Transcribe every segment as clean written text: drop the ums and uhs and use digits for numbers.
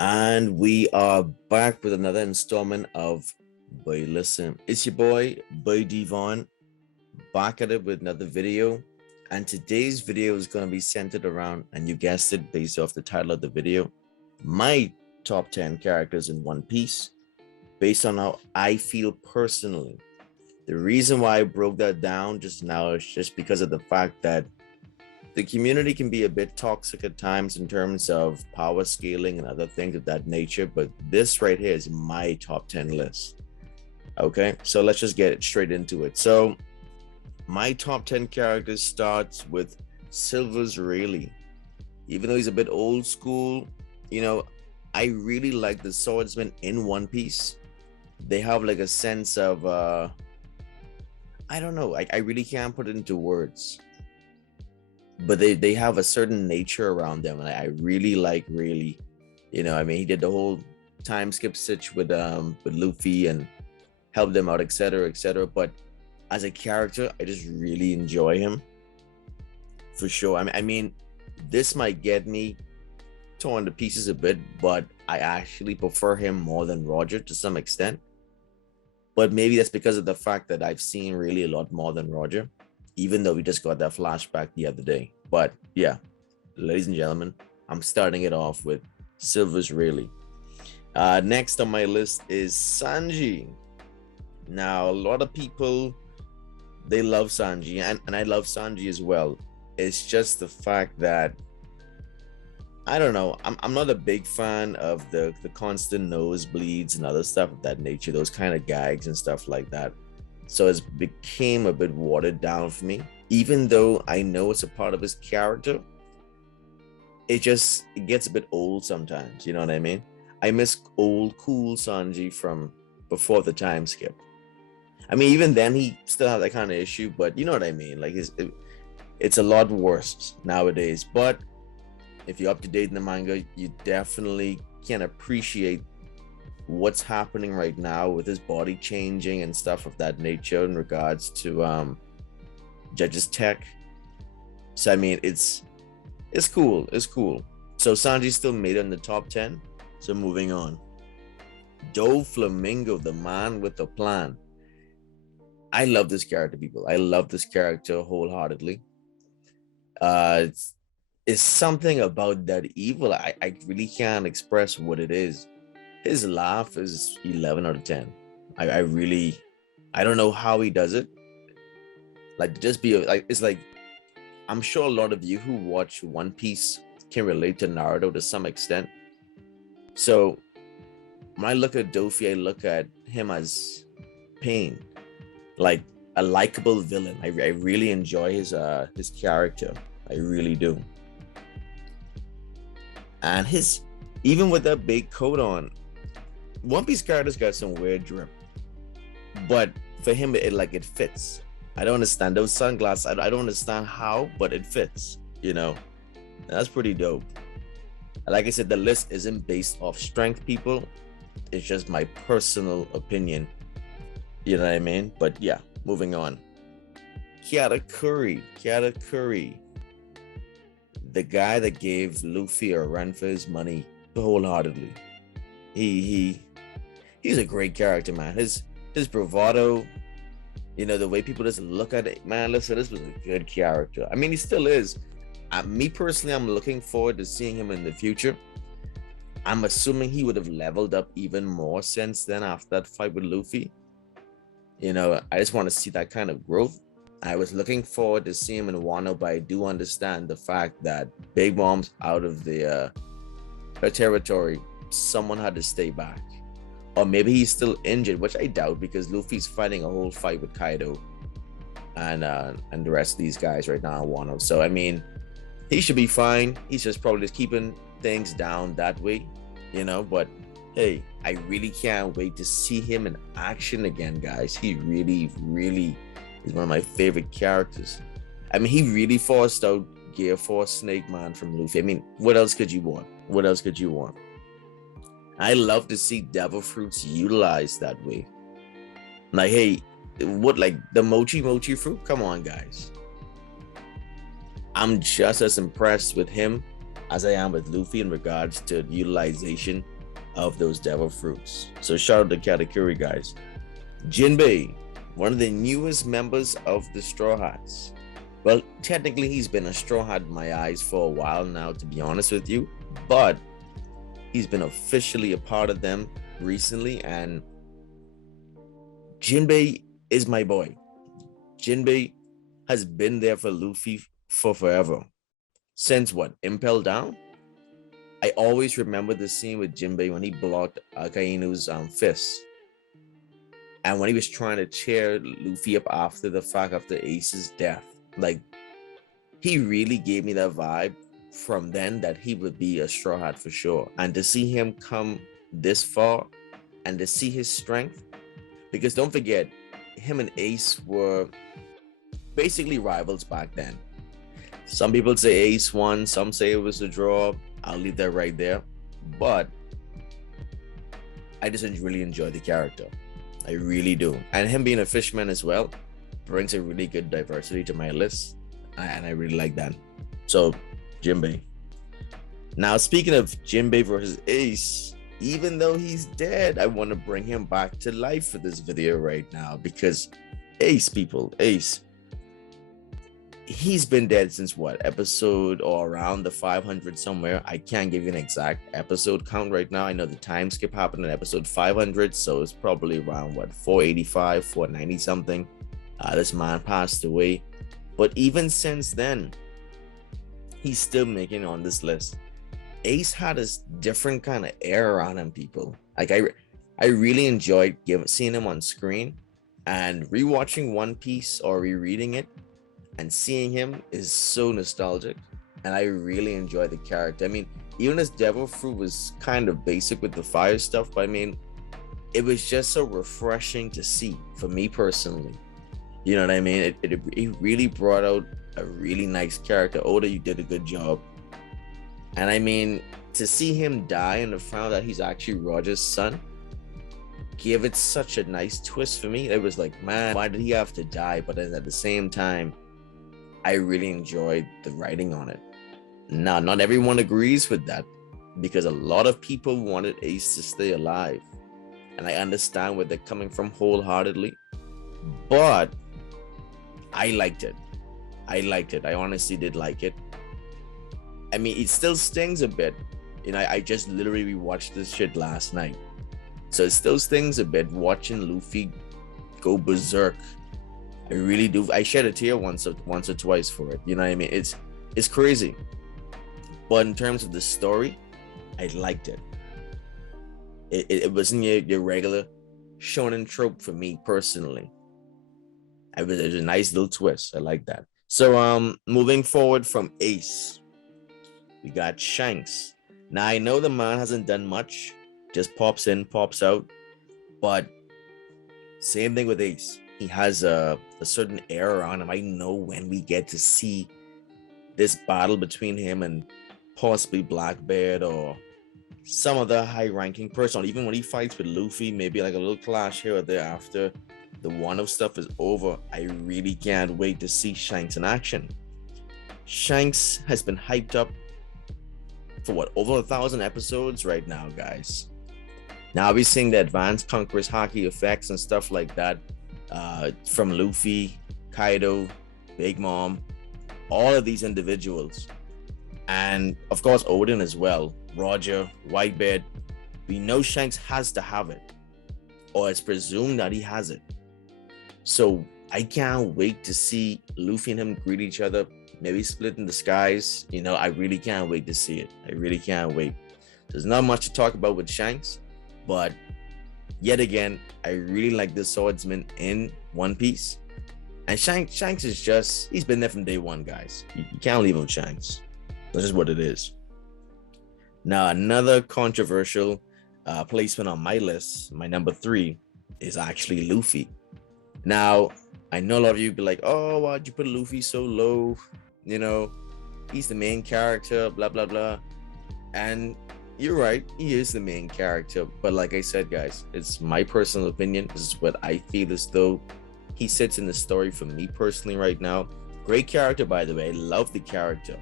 And we are back with another installment of Boy Listen. It's your boy, Boy Vaughn, back at it with another video. And today's video is going to be centered around, and you guessed it based off the title of the video, my top 10 characters in One Piece, based on how I feel personally. The reason why I broke that down just now is just because of the fact that the community can be a bit toxic at times in terms of power scaling and other things of that nature, but this right here is my top 10 list. Okay, so let's just get straight into it. So my top 10 characters starts with Silver's Rayleigh. Even though he's a bit old school, you know, I really like the swordsmen in One Piece. They have like a sense of I don't know, I really can't put it into words, but they have a certain nature around them, and I really like Rayleigh. You know, I mean, he did the whole time skip stitch with Luffy and helped them out, etc., etc. But as a character, I just really enjoy him for sure. I mean, this might get me torn to pieces a bit, but I actually prefer him more than Roger to some extent. But maybe that's because of the fact that I've seen Rayleigh a lot more than Roger, even though we just got that flashback the other day. But yeah, ladies and gentlemen, I'm starting it off with Silver's Rayleigh. Next on my list is Sanji. Now, a lot of people, they love Sanji, and I love Sanji as well. It's just the fact that, I don't know, I'm not a big fan of the constant nosebleeds and other stuff of that nature, those kind of gags and stuff like that. So it's became a bit watered down for me. Even though I know it's a part of his character, it gets a bit old sometimes, you know what I mean? I miss old cool Sanji from before the time skip. I mean, even then he still had that kind of issue, but you know what I mean? Like it's a lot worse nowadays. But if you're up to date in the manga, you definitely can appreciate what's happening right now with his body changing and stuff of that nature in regards to Judge's tech. So I mean, it's cool. So Sanji still made it in the top 10. So moving on. Flamingo, the man with a plan. I love this character, people. I love this character wholeheartedly. It's something about that evil. I really can't express what it is. His laugh is 11 out of 10. I don't know how he does it. Like, just be like, it's like, I'm sure a lot of you who watch One Piece can relate to Naruto to some extent. So when I look at Dofi, I look at him as Pain, like a likable villain. I really enjoy his character. I really do. And even with that big coat on, One Piece characters got some weird drip, but for him it fits. I don't understand those sunglasses. I don't understand how, but it fits, you know. And that's pretty dope. Like I said, the list isn't based off strength, people. It's just my personal opinion, you know what I mean? But yeah, moving on. Kiara Curry, the guy that gave Luffy a run for his money wholeheartedly. He's a great character, man. His bravado, you know, the way people just look at it, man. Listen, this was a good character. I mean, he still is. Me personally, I'm looking forward to seeing him in the future. I'm assuming he would have leveled up even more since then after that fight with Luffy. You know, I just want to see that kind of growth. I was looking forward to see him in Wano, but I do understand the fact that Big Mom's out of her territory. Someone had to stay back. Or maybe he's still injured, which I doubt, because Luffy's fighting a whole fight with Kaido and the rest of these guys right now in Wano. So I mean, he should be fine. He's just probably just keeping things down that way, you know. But hey, I really can't wait to see him in action again, guys. He really is one of my favorite characters. I mean, he really forced out Gear Force Snake Man from Luffy. I mean, what else could you want? I love to see devil fruits utilized that way. Like, hey, What, like the mochi fruit? Come on, guys. I'm just as impressed with him as I am with Luffy in regards to the utilization of those devil fruits. So shout out to Kiara Curry, guys. Jinbe, one of the newest members of the Straw Hats. Well, technically he's been a Straw Hat in my eyes for a while now, to be honest with you, but he's been officially a part of them recently, and Jinbe is my boy. Jinbe has been there for Luffy for forever. Since what? Impel Down? I always remember the scene with Jinbe when he blocked Akainu's fist. And when he was trying to cheer Luffy up after the fact, after Ace's death. Like, he really gave me that vibe from then that he would be a Straw Hat for sure. And to see him come this far and to see his strength, because don't forget, him and Ace were basically rivals back then. Some people say Ace won, some say it was a draw. I'll leave that right there. But I just really enjoy the character. I really do. And him being a fisherman as well brings a really good diversity to my list. And I really like that. So, Jinbe. Now, speaking of Jinbe versus Ace, even though he's dead, I want to bring him back to life for this video right now. Because Ace, people, Ace, he's been dead since what, episode or around the 500 somewhere. I can't give you an exact episode count right now. I know the time skip happened in episode 500, so it's probably around what, 485, 490 something. This man passed away, but even since then, he's still making on this list. Ace had this different kind of air around him, people. Like I really enjoyed seeing him on screen, and rewatching One Piece or rereading it and seeing him is so nostalgic, and I really enjoy the character. I mean, even his devil fruit was kind of basic with the fire stuff, but I mean, it was just so refreshing to see for me personally. You know what I mean? It really brought out a really nice character. Oda, you did a good job. And I mean, to see him die and to find out that he's actually Roger's son gave it such a nice twist for me. It was like, man, why did he have to die? But then at the same time, I really enjoyed the writing on it. Now, not everyone agrees with that, because a lot of people wanted Ace to stay alive. And I understand where they're coming from wholeheartedly. But I liked it. I honestly did like it. I mean, it still stings a bit. You know, I just literally rewatched this shit last night. So it still stings a bit watching Luffy go berserk. I really do. I shed a tear once or twice for it. You know what I mean? It's crazy. But in terms of the story, I liked it. It wasn't your regular shonen trope for me personally. It was a nice little twist. I like that. So moving forward from Ace, we got Shanks. Now I know the man hasn't done much, just pops in, pops out, but same thing with Ace. He has a certain air around him. I know when we get to see this battle between him and possibly Blackbeard or some other high-ranking person, even when he fights with Luffy, maybe like a little clash here or there after the Wano stuff is over. I really can't wait to see Shanks in action. Shanks has been hyped up for what, over 1,000 episodes right now, guys. Now we're seeing the advanced Conqueror's Haki effects and stuff like that from Luffy, Kaido, Big Mom, all of these individuals, and of course Odin as well, Roger, Whitebeard. We know Shanks has to have it, or it's presumed that he has it. So I can't wait to see Luffy and him greet each other, maybe split in the skies. You know, I really can't wait to see it. I really can't wait. There's not much to talk about with Shanks, but yet again, I really like this swordsman in One Piece. And Shanks is just, he's been there from day one, guys. You can't leave him Shanks. That's just what it is. Now, another controversial placement on my list, my number 3, is actually Luffy. Now, I know a lot of you be like, oh, why'd you put Luffy so low? You know, he's the main character, blah, blah, blah. And you're right, he is the main character. But like I said, guys, it's my personal opinion. This is what I feel as though he sits in the story for me personally right now. Great character, by the way. I love the character.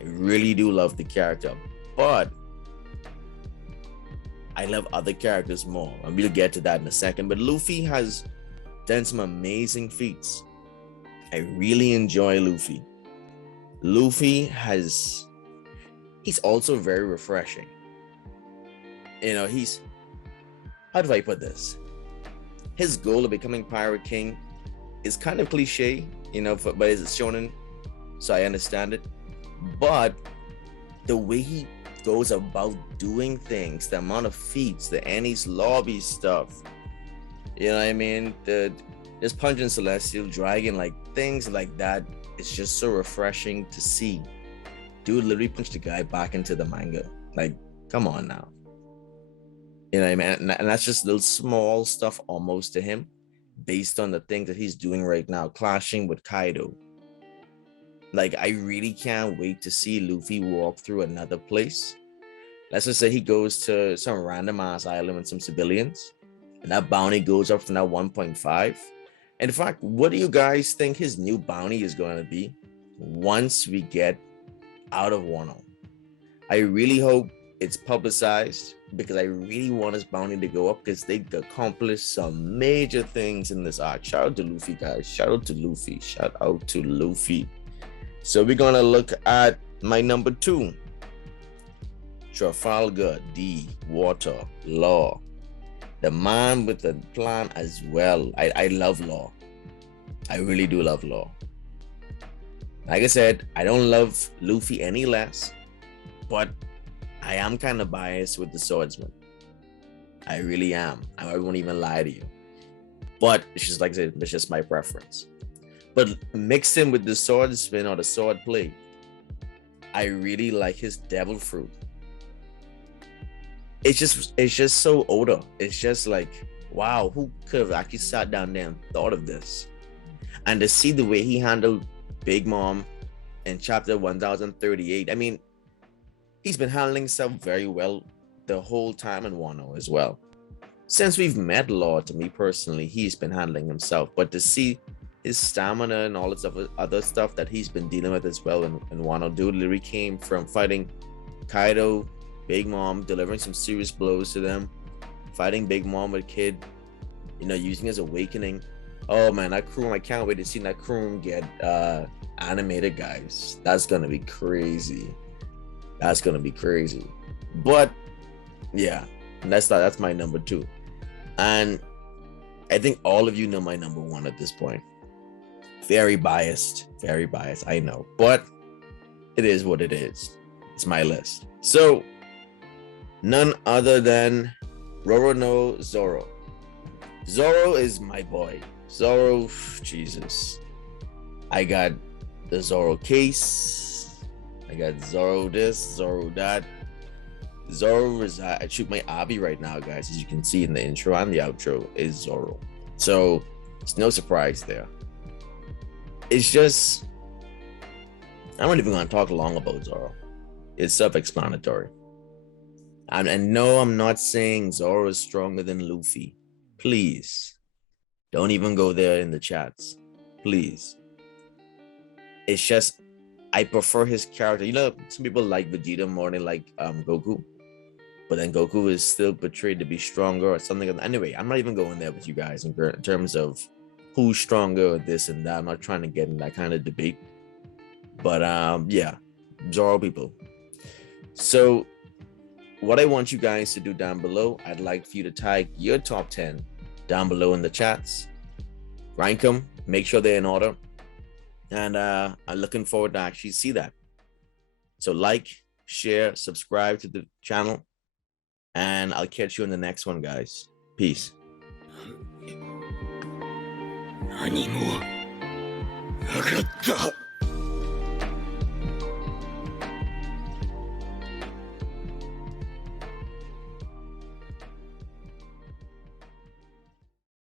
I really do love the character. But I love other characters more. And we'll get to that in a second. But Luffy has done some amazing feats. I really enjoy Luffy. He's also very refreshing. You know, how do I put this? His goal of becoming Pirate King is kind of cliche, you know, but it's shonen, so I understand it. But the way he goes about doing things, the amount of feats, the Annie's lobby stuff, you know what I mean? Just punching Celestial Dragon, like things like that, it's just so refreshing to see. Dude literally punched the guy back into the manga. Like, come on now. You know what I mean? And that's just little small stuff almost to him based on the things that he's doing right now, clashing with Kaido. Like, I really can't wait to see Luffy walk through another place. Let's just say he goes to some random ass island with some civilians, and that bounty goes up from that 1.5. In fact, what do you guys think his new bounty is going to be once we get out of Wano? I really hope it's publicized because I really want his bounty to go up because they accomplished some major things in this arc. Shout out to Luffy, guys. Shout out to Luffy. Shout out to Luffy. So we're going to look at my number 2. Trafalgar D Water Law. The man with the plan as well. I love Law. I really do love Law. Like I said, I don't love Luffy any less, but I am kind of biased with the swordsman. I really am. I won't even lie to you. But it's just like I said, it's just my preference. But mixed in with the swordsman or the sword play, I really like his devil fruit. It's just so Oda. It's just like, wow, who could have actually sat down there and thought of this? And to see the way he handled Big Mom in chapter 1038, I mean, he's been handling himself very well the whole time in Wano as well. Since we've met Law, to me personally, he's been handling himself. But to see his stamina and all this other stuff that he's been dealing with as well in Wano, dude literally came from fighting Kaido, Big Mom, delivering some serious blows to them, fighting Big Mom with Kid, you know, using his awakening. Oh man, that crew, I can't wait to see that crew get animated, guys. That's gonna be crazy. That's gonna be crazy. But yeah, that's my number 2. And I think all of you know my number 1 at this point. Very biased, I know, but it is what it is. It's my list. So none other than Roronoa Zoro. Zoro is my boy. Zoro, Jesus. I got the Zoro case. I got Zoro this, Zoro that. Zoro is, I shoot my Abi right now, guys. As you can see in the intro and the outro, is Zoro. So it's no surprise there. It's just, I'm not even going to talk long about Zoro. It's self-explanatory. And no, I'm not saying Zoro is stronger than Luffy. Please, don't even go there in the chats. Please. It's just, I prefer his character. You know, some people like Vegeta more than like Goku. But then Goku is still portrayed to be stronger or something. Anyway, I'm not even going there with you guys in terms of who's stronger or this and that. I'm not trying to get in that kind of debate. But yeah, Zoro people. So what I want you guys to do down below, I'd like for you to tag your top 10 down below in the chats. Rank them, make sure they're in order. And I'm looking forward to actually see that. So like, share, subscribe to the channel. And I'll catch you in the next one, guys. Peace. 何もなかった。